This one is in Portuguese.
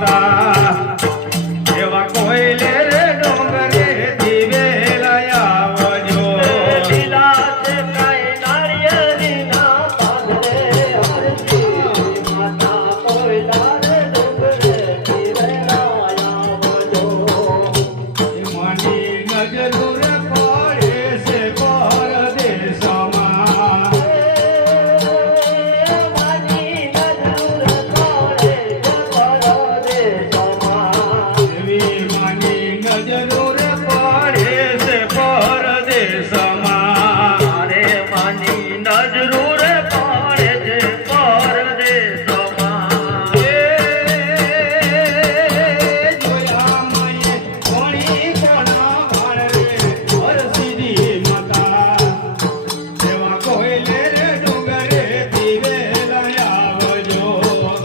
cantar. I don't know.